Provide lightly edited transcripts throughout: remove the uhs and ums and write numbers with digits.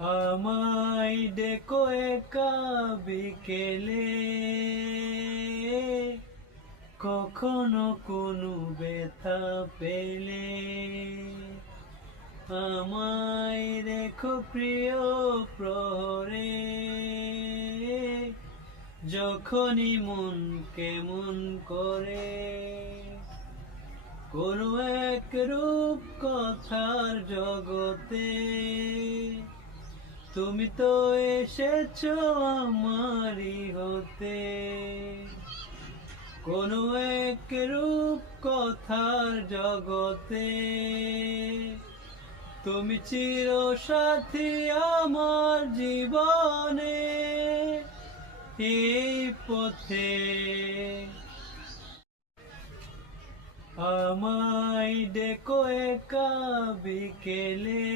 আমায় ডেকো একা বিকেলে, কখনো কোনো ব্যথা পেলে। আমায় রেখো প্রিয় প্রহরে, যখনই মন কেমন করে। কোনো এক রূপ কথার জগতে তুমি তো এসেছো আমারই হতে। কোনো এক রূপ কথার জগতে তুমি চির সাথী আমার জীবনে। এই পথে আমায় ডেকো একা বিকেলে,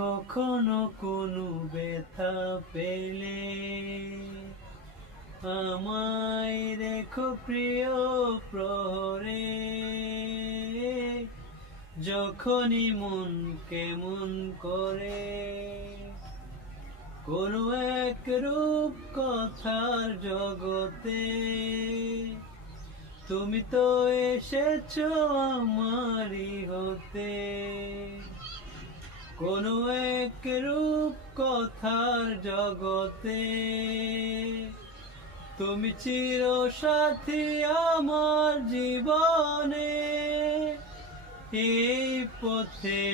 কখনো কোনো ব্যথা পেলে। আমায় রেখো প্রিয় প্রহরে, যখনই মন কেমন করে। কোনো এক রূপ কথার জগতে তুমি তো এসেছো আমারই হতে। কোনো এক রূপ কথার জগতে তুমি চির সাথী আমার জীবনে। এই পথে